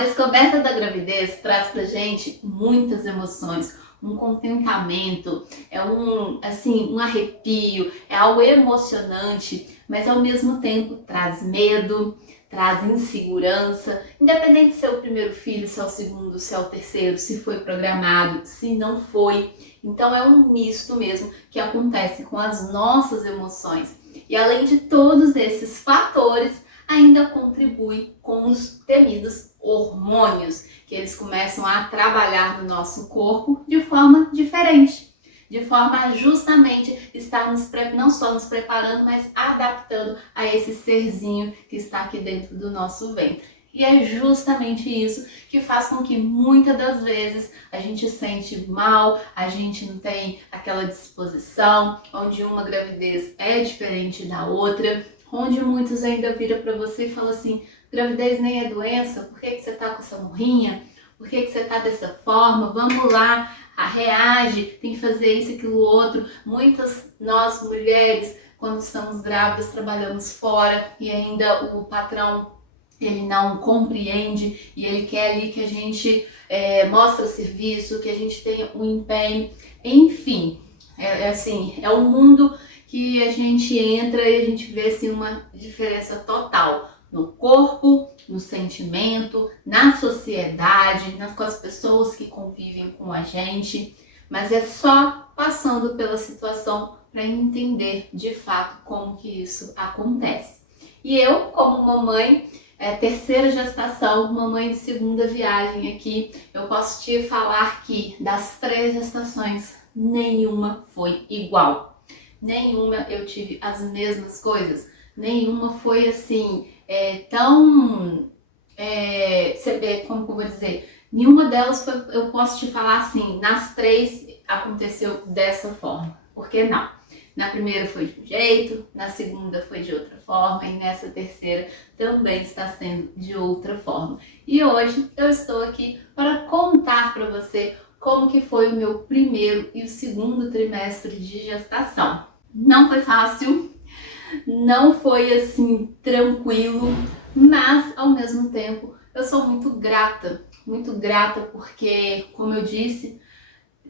descoberta da gravidez traz pra gente muitas emoções, um contentamento, um arrepio, é algo emocionante, mas ao mesmo tempo traz medo, traz insegurança, independente se é o primeiro filho, se é o segundo, se é o terceiro, se foi programado, se não foi. Então é um misto mesmo que acontece com as nossas emoções. E além de todos esses fatores, ainda contribui com os temidos hormônios, que eles começam a trabalhar no nosso corpo de forma diferente, de forma a justamente estar não só nos preparando, mas adaptando a esse serzinho que está aqui dentro do nosso ventre. E é justamente isso que faz com que muitas das vezes a gente sente mal, a gente não tem aquela disposição, onde uma gravidez é diferente da outra, onde muitos ainda viram para você e falam assim: gravidez nem é doença, por que você tá com essa morrinha? Por que você tá dessa forma? Vamos lá, reage, tem que fazer isso, aquilo, outro. Muitas nós mulheres, quando estamos grávidas, trabalhamos fora e ainda o patrão ele não compreende e ele quer ali que a gente mostre serviço, que a gente tenha um empenho, enfim, é um mundo que a gente entra e a gente vê assim, uma diferença total no corpo, no sentimento, na sociedade, com as pessoas que convivem com a gente, mas é só passando pela situação para entender de fato como que isso acontece. E eu, como mamãe, terceira gestação, mamãe de segunda viagem aqui, eu posso te falar que das 3 gestações, nenhuma foi igual. Nenhuma eu tive as mesmas coisas, nenhuma foi assim, como que eu vou dizer, nenhuma delas foi, eu posso te falar assim, nas 3 aconteceu dessa forma, por que não? Na primeira foi de um jeito, na segunda foi de outra forma e nessa terceira também está sendo de outra forma. E hoje eu estou aqui para contar para você como que foi o meu primeiro e o segundo trimestre de gestação. Não foi fácil, não foi assim tranquilo, mas ao mesmo tempo eu sou muito grata porque, como eu disse,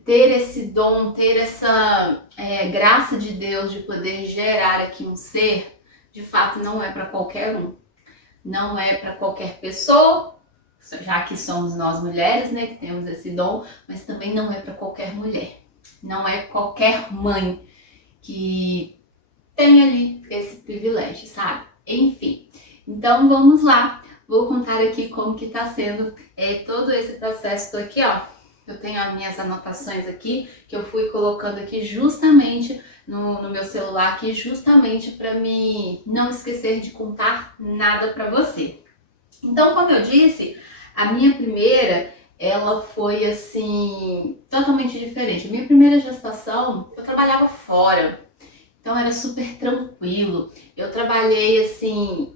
ter esse dom, ter essa graça de Deus de poder gerar aqui um ser, de fato não é para qualquer um, não é para qualquer pessoa, já que somos nós mulheres, né, que temos esse dom, mas também não é para qualquer mulher, não é qualquer mãe que tem ali esse privilégio, sabe? Enfim, então vamos lá, vou contar aqui como que tá sendo todo esse processo. Tô aqui, ó, eu tenho as minhas anotações aqui, que eu fui colocando aqui justamente no meu celular aqui, justamente para me não esquecer de contar nada para você. Então, como eu disse, a minha primeira, ela foi assim, totalmente diferente. A minha primeira gestação, eu trabalhava fora, então era super tranquilo. Eu trabalhei assim,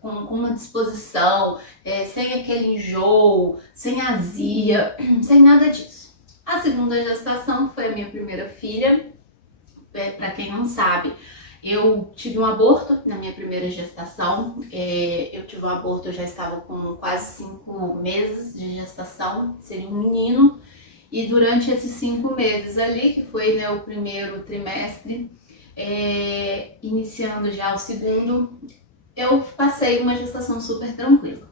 com uma disposição, sem aquele enjoo, sem azia, sem nada disso. A segunda gestação foi a minha primeira filha. Para quem não sabe, eu tive um aborto na minha primeira gestação. Eu tive um aborto, eu já estava com quase 5 meses de gestação, seria um menino. E durante esses 5 meses ali, que foi, né, o primeiro trimestre, iniciando já o segundo, eu passei uma gestação super tranquila.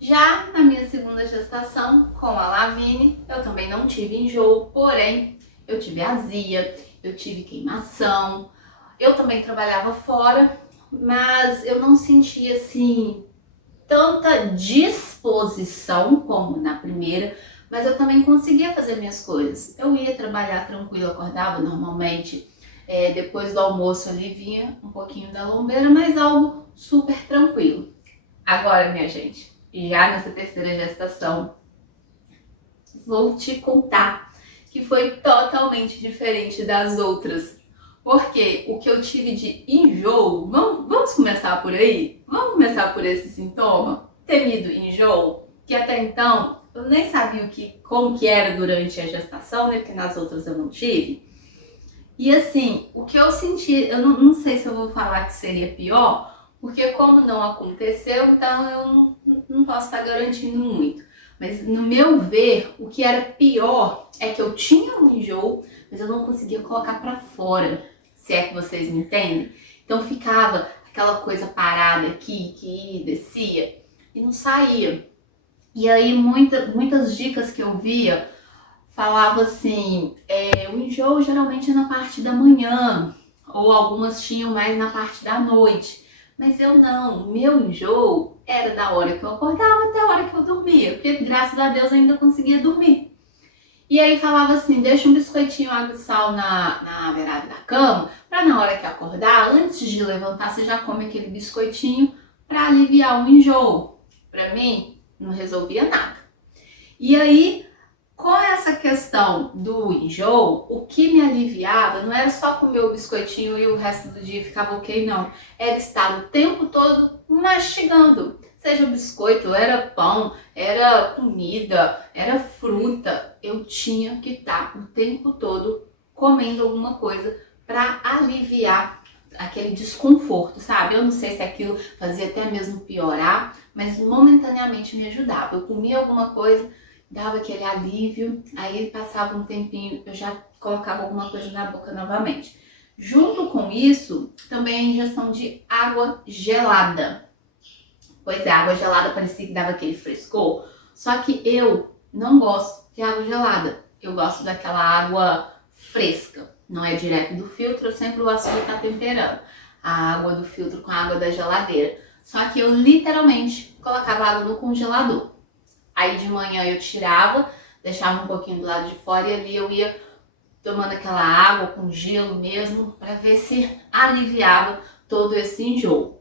Já na minha segunda gestação, com a Lavine, eu também não tive enjoo, porém eu tive azia, eu tive queimação, eu também trabalhava fora, mas eu não sentia assim tanta disposição como na primeira, mas eu também conseguia fazer minhas coisas. Eu ia trabalhar tranquilo, acordava normalmente, depois do almoço ali vinha um pouquinho da lombeira, mas algo super tranquilo. Agora, minha gente, já nessa terceira gestação, vou te contar que foi totalmente diferente das outras. Porque o que eu tive de enjoo, vamos começar por aí? Vamos começar por esse sintoma? Temido enjoo, que até então eu nem sabia como que era durante a gestação, né? Porque nas outras eu não tive. E assim, o que eu senti, eu não sei se eu vou falar que seria pior, porque como não aconteceu, então eu não posso estar garantindo muito. Mas no meu ver, o que era pior é que eu tinha um enjoo, mas eu não conseguia colocar pra fora, se é que vocês me entendem. Então ficava aquela coisa parada aqui, que ia, descia e não saía. E aí muitas dicas que eu via falava assim, o enjoo geralmente é na parte da manhã, ou algumas tinham mais na parte da noite. Mas eu não, meu enjoo era da hora que eu acordava até a hora que eu dormia, porque graças a Deus eu ainda conseguia dormir. E aí falava assim, deixa um biscoitinho água e sal na beirada da cama, pra na hora que acordar, antes de levantar, você já come aquele biscoitinho pra aliviar o enjoo. Pra mim, não resolvia nada. E aí, com essa questão do enjoo, o que me aliviava não era só comer o biscoitinho e o resto do dia ficava ok, não. Era estar o tempo todo mastigando. Seja biscoito, era pão, era comida, era fruta. Eu tinha que estar o tempo todo comendo alguma coisa para aliviar aquele desconforto, sabe? Eu não sei se aquilo fazia até mesmo piorar, mas momentaneamente me ajudava. Eu comia alguma coisa, dava aquele alívio, aí passava um tempinho, eu já colocava alguma coisa na boca novamente. Junto com isso, também a ingestão de água gelada. Pois é, a água gelada parecia que dava aquele frescor, só que eu não gosto de água gelada. Eu gosto daquela água fresca, não é direto do filtro, eu sempre gosto de estar temperando a água do filtro com a água da geladeira. Só que eu literalmente colocava água no congelador. Aí de manhã eu tirava, deixava um pouquinho do lado de fora e ali eu ia tomando aquela água com gelo mesmo para ver se aliviava todo esse enjoo.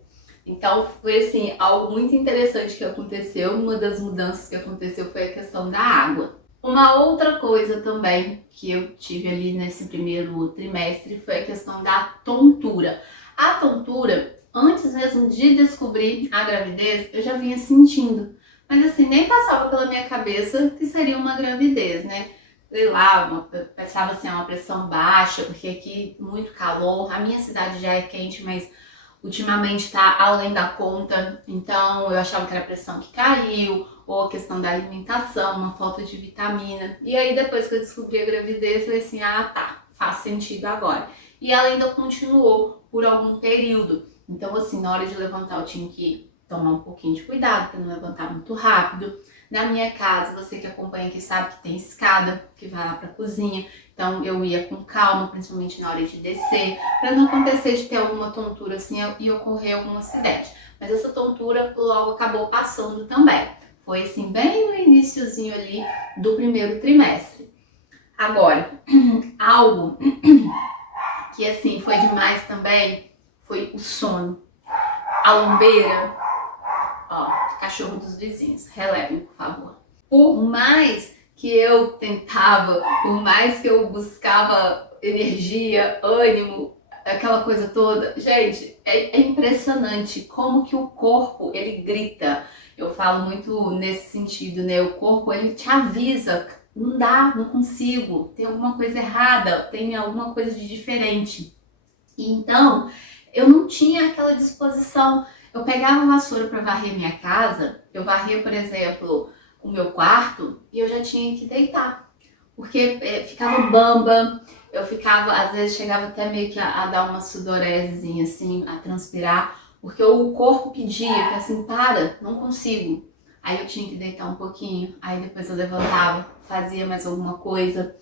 Então foi assim, algo muito interessante que aconteceu. Uma das mudanças que aconteceu foi a questão da água. Uma outra coisa também que eu tive ali nesse primeiro trimestre foi a questão da tontura. A tontura, antes mesmo de descobrir a gravidez, eu já vinha sentindo. Mas assim, nem passava pela minha cabeça que seria uma gravidez, né? Sei lá, pensava assim, uma pressão baixa, porque aqui muito calor. A minha cidade já é quente, mas ultimamente tá além da conta. Então eu achava que era a pressão que caiu, ou a questão da alimentação, uma falta de vitamina. E aí depois que eu descobri a gravidez, eu falei assim, ah tá, faz sentido agora. E ela ainda continuou por algum período. Então assim, na hora de levantar eu tinha que tomar um pouquinho de cuidado para não levantar muito rápido. Na minha casa, você que acompanha aqui sabe que tem escada que vai lá para a cozinha, então eu ia com calma, principalmente na hora de descer, para não acontecer de ter alguma tontura assim e ocorrer algum acidente. Mas essa tontura logo acabou passando também. Foi assim bem no iniciozinho ali do primeiro trimestre. Agora, algo que assim foi demais também foi o sono. A lombeira, ó, cachorro dos vizinhos, relevem, por favor. Por mais que eu tentava, por mais que eu buscava energia, ânimo, aquela coisa toda, gente, é impressionante como que o corpo, ele grita. Eu falo muito nesse sentido, né? O corpo, ele te avisa, não dá, não consigo, tem alguma coisa errada, tem alguma coisa de diferente. E então, eu não tinha aquela disposição. Eu pegava a vassoura para varrer minha casa, eu varria, por exemplo, o meu quarto e eu já tinha que deitar. Porque ficava bamba, eu ficava, às vezes chegava até meio que a dar uma sudoresezinha assim, a transpirar, porque o corpo pedia, que assim, para, não consigo. Aí eu tinha que deitar um pouquinho, aí depois eu levantava, fazia mais alguma coisa,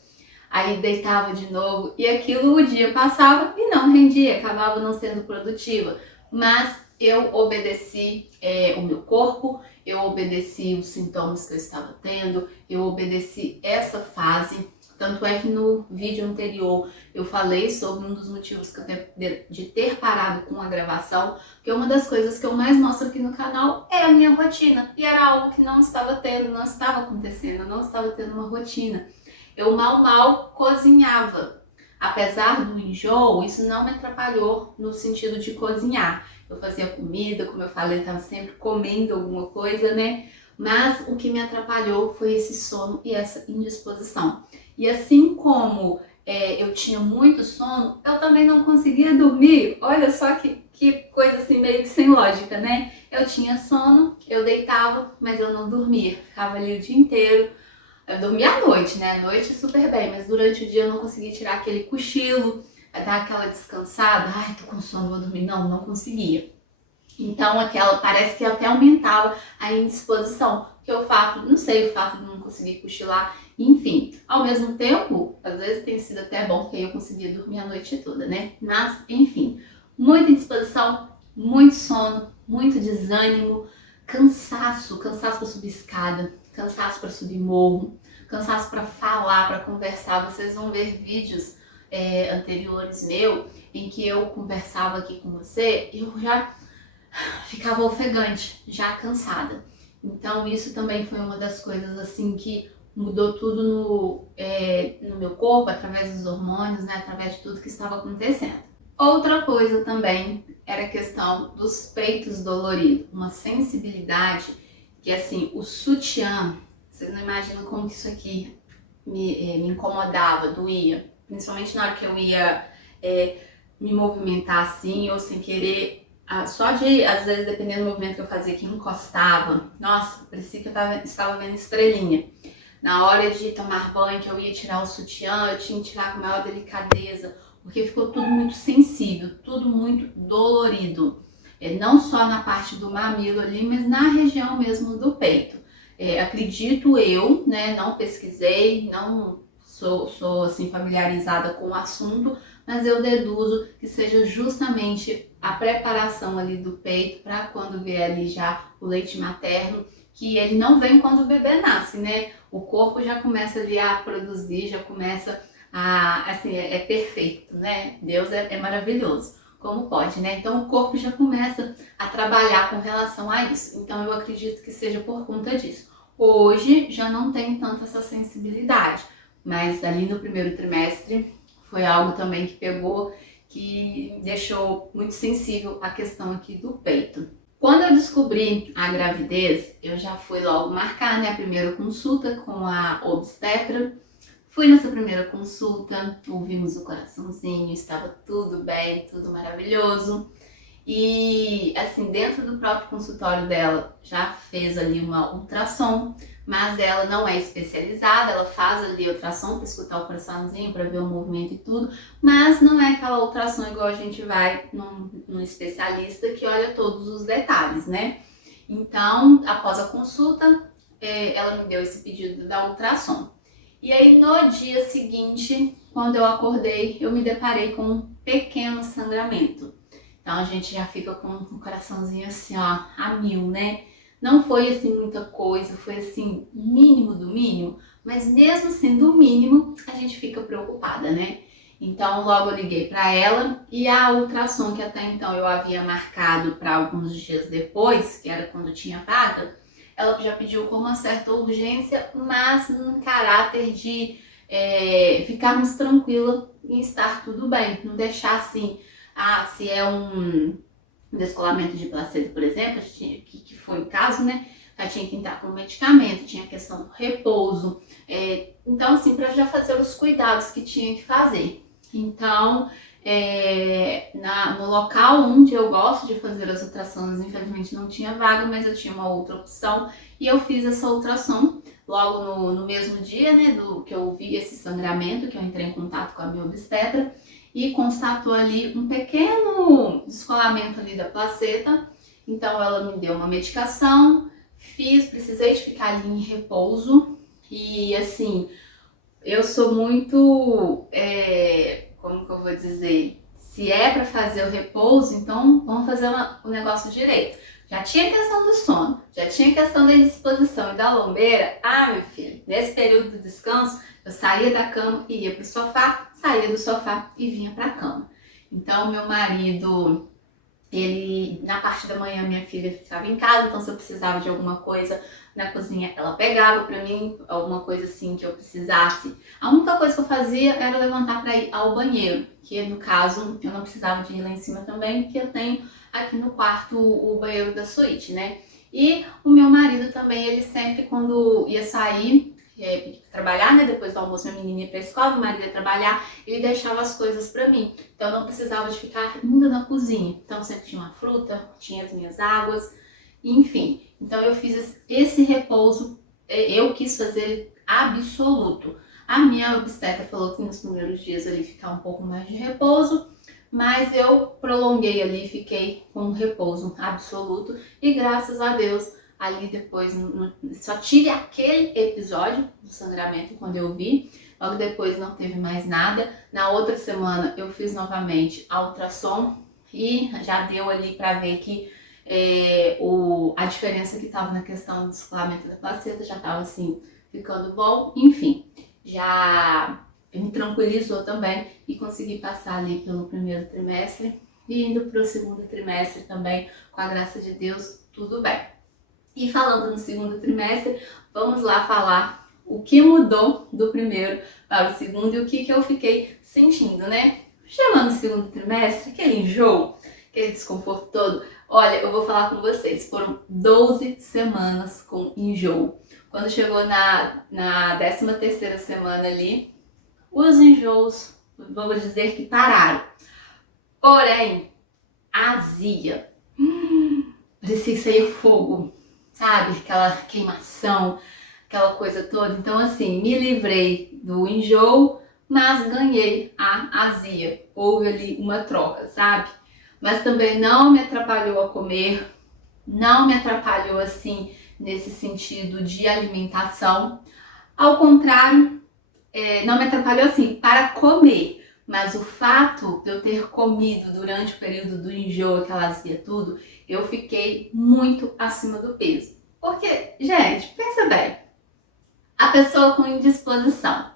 aí deitava de novo e aquilo o dia passava e não rendia, acabava não sendo produtiva. Mas eu obedeci o meu corpo, eu obedeci os sintomas que eu estava tendo, eu obedeci essa fase. Tanto é que no vídeo anterior eu falei sobre um dos motivos que eu tenho de ter parado com a gravação, porque uma das coisas que eu mais mostro aqui no canal é a minha rotina. E era algo que não estava tendo, não estava acontecendo, eu não estava tendo uma rotina. Eu mal cozinhava. Apesar do enjoo, isso não me atrapalhou no sentido de cozinhar. Eu fazia comida, como eu falei, estava sempre comendo alguma coisa, né? Mas o que me atrapalhou foi esse sono e essa indisposição. E assim como eu tinha muito sono, eu também não conseguia dormir. Olha só que coisa assim meio que sem lógica, né? Eu tinha sono, eu deitava, mas eu não dormia. Ficava ali o dia inteiro. Eu dormia à noite, né? À noite super bem, mas durante o dia eu não conseguia tirar aquele cochilo, dar aquela descansada. Ai, tô com sono, vou dormir. Não, não conseguia. Então parece que até aumentava a indisposição, que o fato, não sei, o fato de não conseguir cochilar, enfim. Ao mesmo tempo, às vezes tem sido até bom, porque aí eu conseguia dormir a noite toda, né? Mas, enfim, muita indisposição, muito sono, muito desânimo, cansaço para subir escada, cansaço para subir morro, cansaço para falar, para conversar. Vocês vão ver vídeos anteriores meu, em que eu conversava aqui com você, eu já ficava ofegante, já cansada. Então isso também foi uma das coisas assim que mudou tudo no meu corpo, através dos hormônios, né, através de tudo que estava acontecendo. Outra coisa também era a questão dos peitos doloridos, uma sensibilidade que assim, o sutiã, vocês não imaginam como que isso aqui me incomodava, doía, principalmente na hora que eu ia me movimentar assim, ou sem querer. Só de, às vezes, dependendo do movimento que eu fazia, que encostava, nossa, parecia que eu estava vendo estrelinha. Na hora de tomar banho, que eu ia tirar o sutiã, eu tinha que tirar com maior delicadeza, porque ficou tudo muito sensível, tudo muito dolorido. Não só na parte do mamilo ali, mas na região mesmo do peito. Acredito eu, né, não pesquisei, não sou assim familiarizada com o assunto, mas eu deduzo que seja justamente a preparação ali do peito para quando vier ali já o leite materno, que ele não vem quando o bebê nasce, né? O corpo já começa ali a produzir, já começa assim, é perfeito, né? Deus é maravilhoso, como pode, né? Então o corpo já começa a trabalhar com relação a isso. Então eu acredito que seja por conta disso. Hoje já não tem tanta essa sensibilidade, mas ali no primeiro trimestre foi algo também que pegou, que me deixou muito sensível à questão aqui do peito. Quando eu descobri a gravidez, eu já fui logo marcar, né, a primeira consulta com a obstetra. Fui nessa primeira consulta, ouvimos o coraçãozinho, estava tudo bem, tudo maravilhoso. E assim, dentro do próprio consultório dela, já fez ali uma ultrassom, mas ela não é especializada, ela faz ali ultrassom para escutar o coraçãozinho, para ver o movimento e tudo, mas não é aquela ultrassom igual a gente vai num especialista que olha todos os detalhes, né? Então, após a consulta, ela me deu esse pedido da ultrassom. E aí, no dia seguinte, quando eu acordei, eu me deparei com um pequeno sangramento. Então a gente já fica com o coraçãozinho assim, ó, a mil, né? Não foi assim muita coisa, foi assim, mínimo do mínimo, mas mesmo sendo o mínimo, a gente fica preocupada, né? Então logo eu liguei para ela e a ultrassom que até então eu havia marcado para alguns dias depois, que era quando tinha vaga, ela já pediu com uma certa urgência, mas num caráter de ficarmos tranquila em estar tudo bem, não deixar assim. Se é um descolamento de placenta, por exemplo, que foi o caso, né? Já tinha que entrar com medicamento, tinha a questão do repouso. Então, assim, para já fazer os cuidados que tinha que fazer. Então, no local onde eu gosto de fazer as ultrassons, infelizmente não tinha vaga, mas eu tinha uma outra opção e eu fiz essa ultrassom logo no mesmo dia, né, que eu vi esse sangramento, que eu entrei em contato com a minha obstetra e constatou ali um pequeno descolamento ali da placenta. Então ela me deu uma medicação, precisei de ficar ali em repouso e assim, eu sou muito, como que eu vou dizer, se é para fazer o repouso, então vamos fazer o negócio direito. Já tinha questão do sono, já tinha questão da indisposição e da lombeira. Meu filho, nesse período do descanso, eu saía da cama e ia pro sofá, saía do sofá e vinha pra cama. Então, meu marido, na parte da manhã, minha filha ficava em casa, então se eu precisava de alguma coisa na cozinha, ela pegava pra mim, alguma coisa assim que eu precisasse. A única coisa que eu fazia era levantar pra ir ao banheiro, que no caso, eu não precisava de ir lá em cima também, porque eu tenho aqui no quarto o banheiro da suíte, né? E o meu marido também, ele sempre quando ia sair, pedir pra trabalhar, né? Depois do almoço minha menina ia pra escola, meu marido ia trabalhar, ele deixava as coisas pra mim. Então eu não precisava de ficar indo na cozinha. Então sempre tinha uma fruta, tinha as minhas águas, enfim. Então eu fiz esse repouso, eu quis fazer absoluto. A minha obstetra falou que nos primeiros dias ali ficar um pouco mais de repouso, mas eu prolonguei ali, fiquei com um repouso absoluto e graças a Deus ali depois só tive aquele episódio do sangramento quando eu vi, logo depois não teve mais nada. Na outra semana eu fiz novamente a ultrassom e já deu ali para ver que a diferença que estava na questão do descolamento da placenta já estava assim ficando bom, enfim, já me tranquilizou também e consegui passar ali pelo primeiro trimestre e indo para o segundo trimestre também, com a graça de Deus, tudo bem. E falando no segundo trimestre, vamos lá falar o que mudou do primeiro para o segundo e o que eu fiquei sentindo, né? Chegando no segundo trimestre, aquele enjoo, aquele desconforto todo, olha, eu vou falar com vocês, foram 12 semanas com enjoo. Quando chegou na 13ª semana ali, os enjoos, vamos dizer que pararam. Porém, azia. Parecia que saía fogo, sabe? Aquela queimação, aquela coisa toda. Então, assim, me livrei do enjoo, mas ganhei a azia. Houve ali uma troca, sabe? Mas também não me atrapalhou a comer, não me atrapalhou, assim, nesse sentido de alimentação. Ao contrário, não me atrapalhou assim para comer, mas o fato de eu ter comido durante o período do enjoo, aquela azia tudo, eu fiquei muito acima do peso. Porque, gente, pensa bem, a pessoa com indisposição,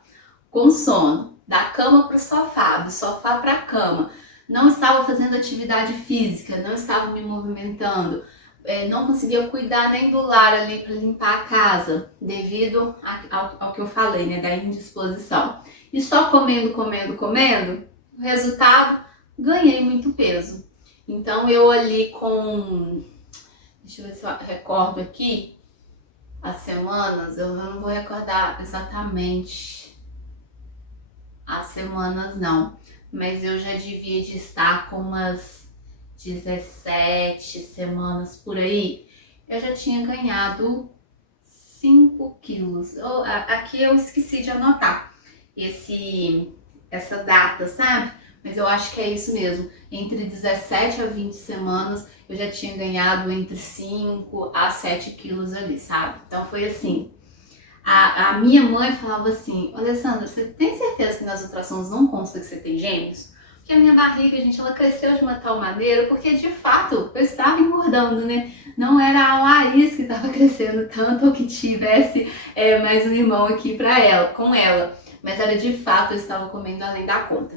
com sono, da cama para o sofá, do sofá para a cama, não estava fazendo atividade física, não estava me movimentando, não conseguia cuidar nem do lar ali para limpar a casa, devido ao que eu falei, né, da indisposição. E só comendo, o resultado, ganhei muito peso. Então eu ali deixa eu ver se eu recordo aqui, as semanas, eu não vou recordar exatamente as semanas não, mas eu já devia de estar com umas 17 semanas por aí, eu já tinha ganhado 5 quilos. Aqui eu esqueci de anotar essa data, sabe? Mas eu acho que é isso mesmo. Entre 17 a 20 semanas eu já tinha ganhado entre 5 a 7 quilos ali, sabe? Então foi assim. A minha mãe falava assim: Alessandra, você tem certeza que nas ultrassons não consta que você tem gêmeos? Porque a minha barriga, gente, ela cresceu de uma tal maneira, porque de fato eu estava engordando, né? Não era a Laís que estava crescendo tanto ou que tivesse mais um irmão aqui com ela, mas era de fato eu estava comendo além da conta.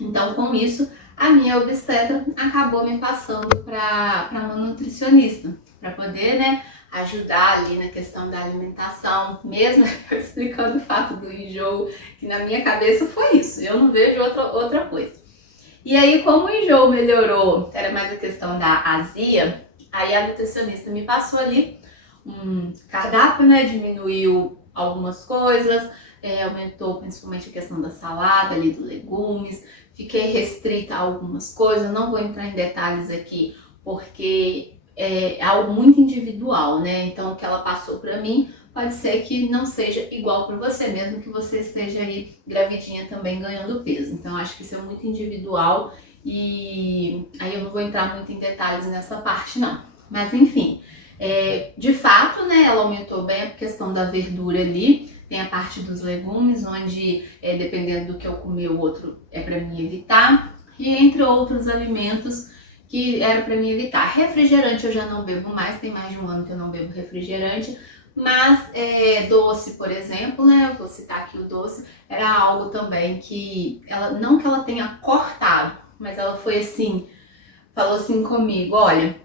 Então, com isso, a minha obstetra acabou me passando para uma nutricionista, para poder, né, ajudar ali na questão da alimentação, mesmo eu explicando o fato do enjoo, que na minha cabeça foi isso, eu não vejo outra coisa. E aí, como o enjoo melhorou, era mais a questão da azia, aí a nutricionista me passou ali um cardápio, né, diminuiu algumas coisas, aumentou principalmente a questão da salada ali, dos legumes, fiquei restrita a algumas coisas, não vou entrar em detalhes aqui, porque é algo muito individual, né? Então, o que ela passou para mim pode ser que não seja igual para você, mesmo que você esteja aí gravidinha também ganhando peso. Então, acho que isso é muito individual e aí eu não vou entrar muito em detalhes nessa parte, não. Mas, enfim, de fato, né, ela aumentou bem a questão da verdura ali. Tem a parte dos legumes, onde, dependendo do que eu comer, o outro é para mim evitar. E entre outros alimentos que era para mim evitar. Refrigerante eu já não bebo mais, tem mais de um ano que eu não bebo refrigerante. Mas doce, por exemplo, né, eu vou citar aqui o doce, era algo também que, não que ela tenha cortado, mas ela foi assim, falou assim comigo: olha,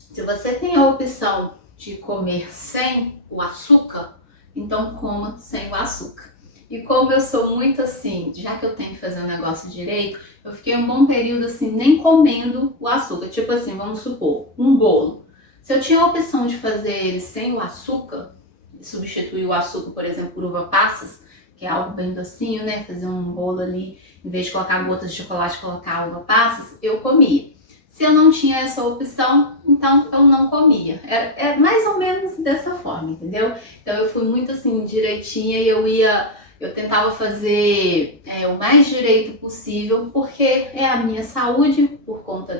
se você tem a opção de comer sem o açúcar, então coma sem o açúcar. E como eu sou muito assim, já que eu tenho que fazer o negócio direito, eu fiquei um bom período assim, nem comendo o açúcar. Tipo assim, vamos supor, um bolo. Se eu tinha a opção de fazer ele sem o açúcar, substituir o açúcar, por exemplo, por uva passas, que é algo bem docinho, né? Fazer um bolo ali, em vez de colocar gotas de chocolate, colocar uva passas, eu comia. Se eu não tinha essa opção, então eu não comia. É mais ou menos dessa forma, entendeu? Então eu fui muito assim, direitinha e eu tentava fazer o mais direito possível, porque é a minha saúde, por conta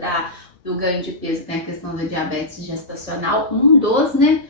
do ganho de peso, tem a questão da diabetes gestacional, um dos, né,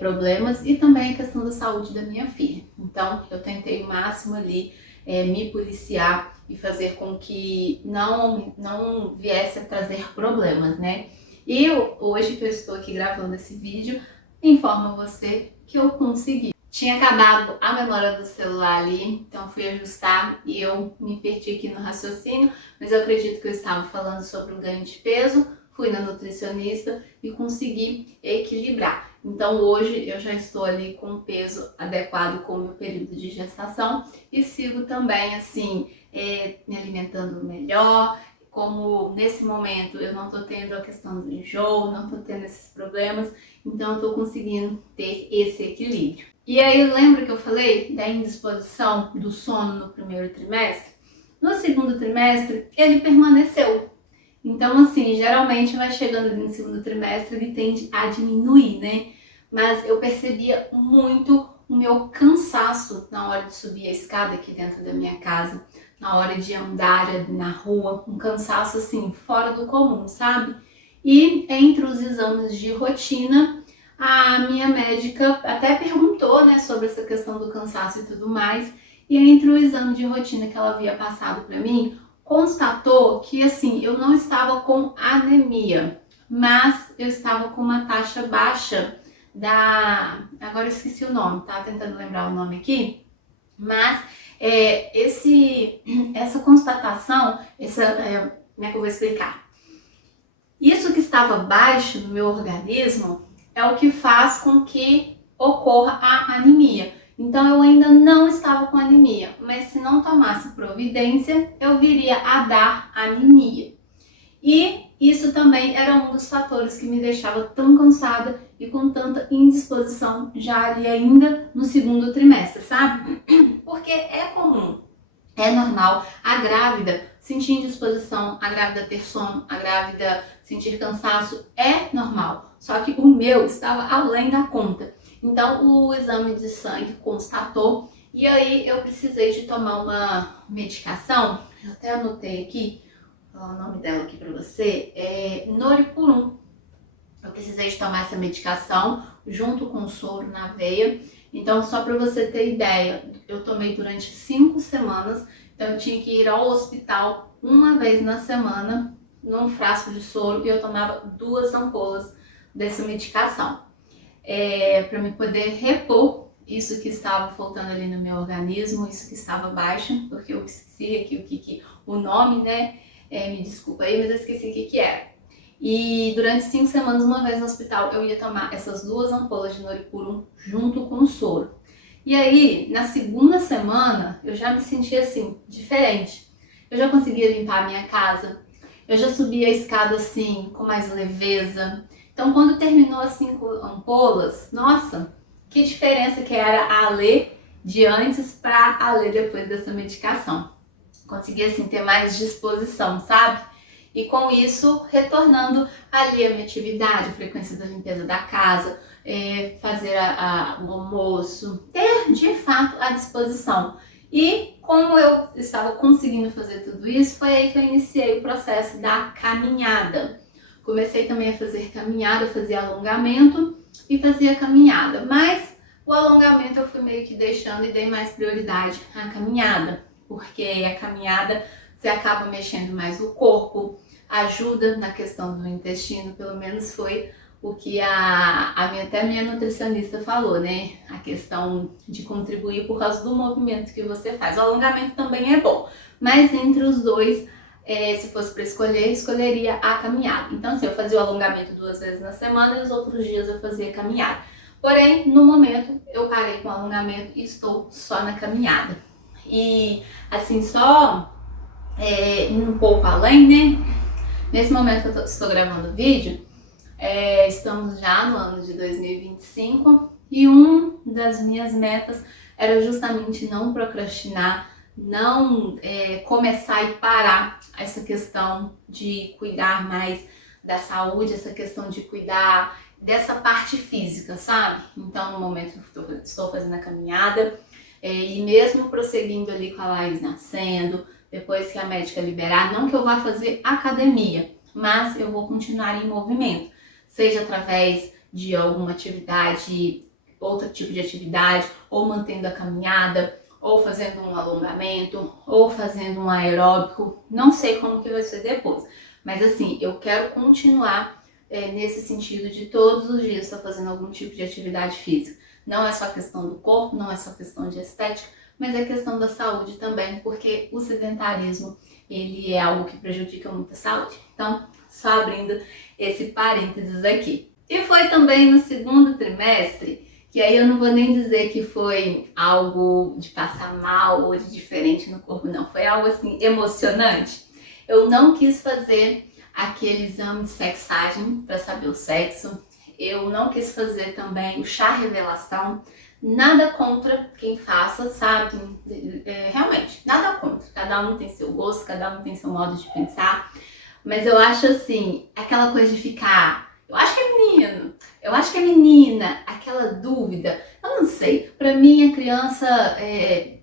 problemas, e também a questão da saúde da minha filha. Então eu tentei o máximo ali me policiar e fazer com que não viesse a trazer problemas, né? E hoje que eu estou aqui gravando esse vídeo, informo a você que eu consegui. Tinha acabado a memória do celular ali, então fui ajustar e eu me perdi aqui no raciocínio, mas eu acredito que eu estava falando sobre o ganho de peso, fui na nutricionista e consegui equilibrar. Então hoje eu já estou ali com o peso adequado com o meu período de gestação e sigo também assim, me alimentando melhor. Como nesse momento eu não estou tendo a questão do enjoo, não estou tendo esses problemas, então eu estou conseguindo ter esse equilíbrio. E aí lembra que eu falei da indisposição do sono no primeiro trimestre? No segundo trimestre ele permaneceu. Então assim, geralmente vai chegando no segundo trimestre ele tende a diminuir, né? Mas eu percebia muito o meu cansaço na hora de subir a escada aqui dentro da minha casa, na hora de andar na rua, um cansaço assim, fora do comum, sabe? E entre os exames de rotina, a minha médica até perguntou, né, sobre essa questão do cansaço e tudo mais, e entre o exame de rotina que ela havia passado para mim, constatou que assim, eu não estava com anemia, mas eu estava com uma taxa baixa agora eu esqueci o nome, tá tentando lembrar o nome aqui, mas essa constatação, como é que eu vou explicar? Isso que estava baixo no meu organismo é o que faz com que ocorra a anemia. Então eu ainda não estava com anemia, mas se não tomasse providência, eu viria a dar anemia. E isso também era um dos fatores que me deixava tão cansada e com tanta indisposição já ali ainda no segundo trimestre, sabe? Porque é comum, é normal a grávida sentir indisposição, a grávida ter sono, a grávida sentir cansaço, é normal. Só que o meu estava além da conta. Então o exame de sangue constatou e aí eu precisei de tomar uma medicação, eu até anotei aqui, vou falar o nome dela aqui pra você, Noripurum. Eu precisei de tomar essa medicação junto com o soro na veia. Então, só para você ter ideia, eu tomei durante 5 semanas. Então, eu tinha que ir ao hospital uma vez na semana, num frasco de soro, e eu tomava 2 ampolas dessa medicação. Para me poder repor isso que estava faltando ali no meu organismo, isso que estava baixo, porque eu esqueci aqui o nome, né? Me desculpa aí, mas eu esqueci o que era. E durante 5 semanas, uma vez no hospital, eu ia tomar essas 2 ampolas de Noripurum junto com o soro. E aí, na segunda semana, eu já me sentia assim, diferente. Eu já conseguia limpar a minha casa, eu já subia a escada assim, com mais leveza. Então, quando terminou as 5 ampolas, nossa, que diferença que era a Alê de antes para a Alê depois dessa medicação. Consegui assim ter mais disposição, sabe? E com isso, retornando ali a minha atividade, a frequência da limpeza da casa, fazer o almoço, ter de fato a disposição. E como eu estava conseguindo fazer tudo isso, foi aí que eu iniciei o processo da caminhada. Comecei também a fazer caminhada, fazia alongamento e fazia caminhada. Mas o alongamento eu fui meio que deixando e dei mais prioridade à caminhada. Porque a caminhada você acaba mexendo mais o corpo, ajuda na questão do intestino, pelo menos foi o que até minha nutricionista falou, né? A questão de contribuir por causa do movimento que você faz. O alongamento também é bom, mas entre os dois, se fosse para escolher, escolheria a caminhada. Então, assim, eu fazia o alongamento 2 vezes na semana e os outros dias eu fazia caminhada. Porém, no momento, eu parei com o alongamento e estou só na caminhada. E, assim, só um pouco além, né? Nesse momento que eu estou gravando o vídeo, estamos já no ano de 2025 E uma das minhas metas era justamente não procrastinar, não começar e parar essa questão de cuidar mais da saúde, essa questão de cuidar dessa parte física, sabe? Então, no momento que estou fazendo a caminhada, e mesmo prosseguindo ali com a Laís nascendo, depois que a médica liberar, não que eu vá fazer academia, mas eu vou continuar em movimento, seja através de alguma atividade, outro tipo de atividade, ou mantendo a caminhada, ou fazendo um alongamento, ou fazendo um aeróbico, não sei como que vai ser depois, mas assim, eu quero continuar nesse sentido de todos os dias estar fazendo algum tipo de atividade física. Não é só questão do corpo, não é só questão de estética, mas é questão da saúde também, porque o sedentarismo, ele é algo que prejudica muito a saúde. Então, só abrindo esse parênteses aqui. E foi também no segundo trimestre, que aí eu não vou nem dizer que foi algo de passar mal ou de diferente no corpo, não. Foi algo assim, emocionante. Eu não quis fazer aquele exame de sexagem para saber o sexo. Eu não quis fazer também o chá revelação. Nada contra quem faça, sabe? Realmente, nada contra. Cada um tem seu gosto, cada um tem seu modo de pensar. Mas eu acho assim, aquela coisa de ficar, eu acho que é menino, eu acho que é menina, aquela dúvida, eu não sei. Pra mim, a criança,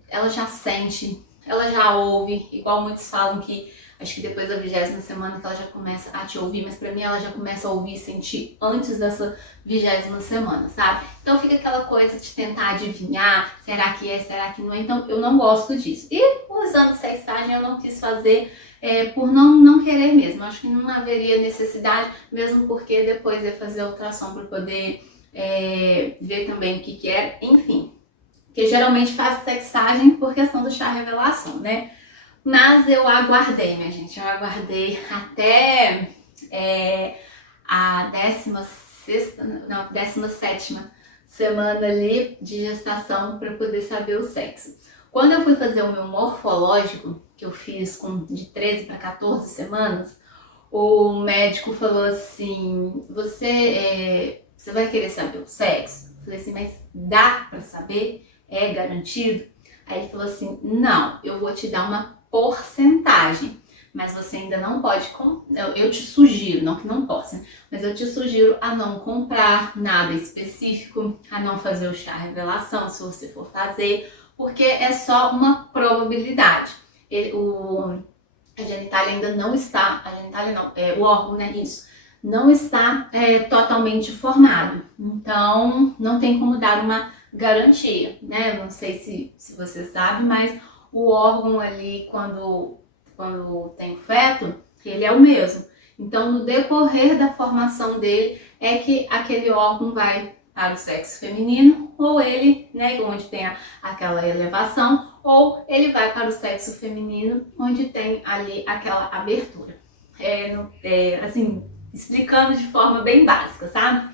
ela já sente, ela já ouve, igual muitos falam que acho que depois da 20ª semana que ela já começa a te ouvir, mas pra mim ela já começa a ouvir e sentir antes dessa 20ª semana, sabe? Então fica aquela coisa de tentar adivinhar, será que é, será que não é? Então eu não gosto disso. E o exame de sexagem eu não quis fazer por não querer mesmo. Acho que não haveria necessidade, mesmo porque depois ia fazer ultrassom para poder ver também o que era, enfim. Porque geralmente faz sexagem por questão do chá revelação, né? Mas eu aguardei, minha gente, eu aguardei até a 17ª semana ali de gestação para poder saber o sexo. Quando eu fui fazer o meu morfológico, que eu fiz de 13 para 14 semanas, o médico falou assim, você vai querer saber o sexo? Eu falei assim, mas dá para saber? É garantido? Aí ele falou assim, não, eu vou te dar uma porcentagem, mas você ainda não pode, eu te sugiro, não que não possa, mas eu te sugiro a não comprar nada específico, a não fazer o chá revelação, se você for fazer, porque é só uma probabilidade. A genitália ainda não está, o órgão, né, isso, não está totalmente formado, então não tem como dar uma garantia, né, não sei se você sabe, mas o órgão ali, quando tem o feto, ele é o mesmo. Então, no decorrer da formação dele, é que aquele órgão vai para o sexo feminino, ou ele, né, onde tem aquela elevação, ou ele vai para o sexo feminino, onde tem ali aquela abertura. Assim, explicando de forma bem básica, sabe?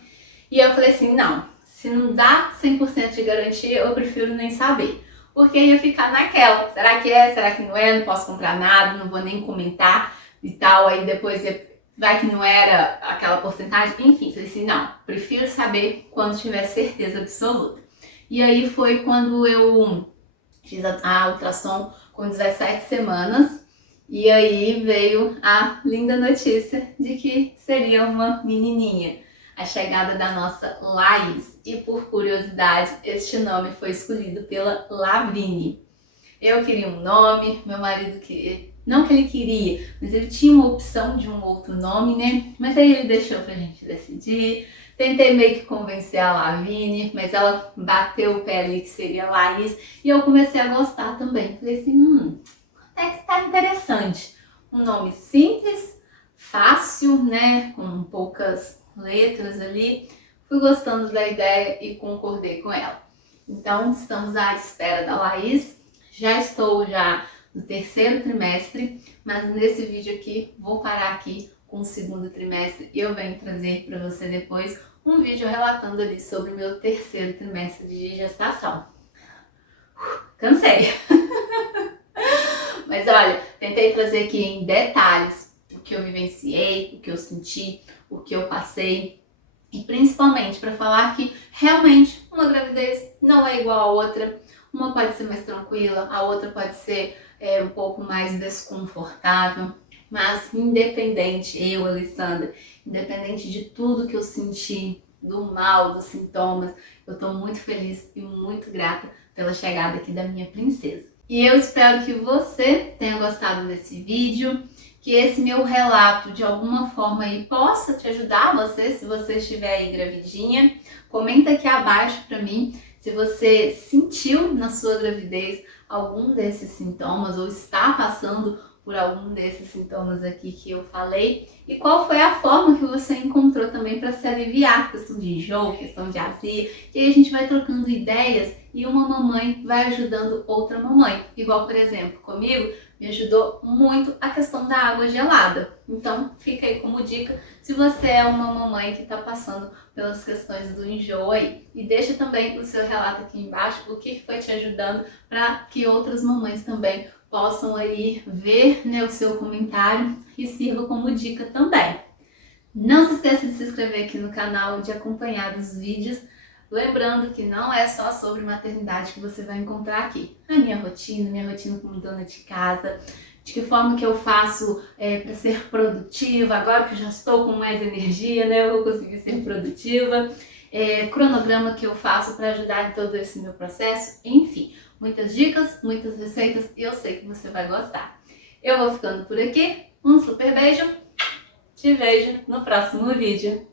E eu falei assim, não, se não dá 100% de garantia, eu prefiro nem saber. Porque ia ficar naquela, será que é, será que não é, não posso comprar nada, não vou nem comentar e tal, aí depois vai que não era aquela porcentagem, enfim, falei assim, não, prefiro saber quando tiver certeza absoluta. E aí foi quando eu fiz a ultrassom com 17 semanas, e aí veio a linda notícia de que seria uma menininha, a chegada da nossa Laís. E por curiosidade, este nome foi escolhido pela Lavínia. Eu queria um nome, meu marido queria, não que ele queria, mas ele tinha uma opção de um outro nome, né? Mas aí ele deixou pra gente decidir. Tentei meio que convencer a Lavínia, mas ela bateu o pé ali que seria Laís, e eu comecei a gostar também. Falei assim, até que tá interessante. Um nome simples, fácil, né? Com poucas letras ali. Fui gostando da ideia e concordei com ela. Então, estamos à espera da Laís. Já estou no 3º trimestre, mas nesse vídeo aqui, vou parar aqui com o 2º trimestre e eu venho trazer para você depois um vídeo relatando ali sobre o meu 3º trimestre de gestação. Cansei! Mas olha, tentei trazer aqui em detalhes o que eu vivenciei, o que eu senti, o que eu passei. e principalmente para falar que realmente uma gravidez não é igual a outra. Uma pode ser mais tranquila, a outra pode ser um pouco mais desconfortável, mas independente, eu, Alessandra, independente de tudo que eu senti, do mal, dos sintomas, eu estou muito feliz e muito grata pela chegada aqui da minha princesa. E eu espero que você tenha gostado desse vídeo, que esse meu relato de alguma forma aí possa te ajudar você, se você estiver aí gravidinha. Comenta aqui abaixo para mim se você sentiu na sua gravidez algum desses sintomas ou está passando por algum desses sintomas aqui que eu falei e qual foi a forma que você encontrou também para se aliviar, questão de enjoo, questão de azia, e aí a gente vai trocando ideias e uma mamãe vai ajudando outra mamãe. Igual, por exemplo, comigo, me ajudou muito a questão da água gelada. Então, fica aí como dica se você é uma mamãe que está passando pelas questões do enjoo aí. E deixa também o seu relato aqui embaixo, o que foi te ajudando para que outras mamães também possam aí ver, né, o seu comentário e sirva como dica também. Não se esqueça de se inscrever aqui no canal, de acompanhar os vídeos. Lembrando que não é só sobre maternidade que você vai encontrar aqui. A minha rotina como dona de casa, de que forma que eu faço para ser produtiva, agora que eu já estou com mais energia, né, eu vou conseguir ser produtiva, cronograma que eu faço para ajudar em todo esse meu processo, enfim, muitas dicas, muitas receitas e eu sei que você vai gostar. Eu vou ficando por aqui, um super beijo, te vejo no próximo vídeo.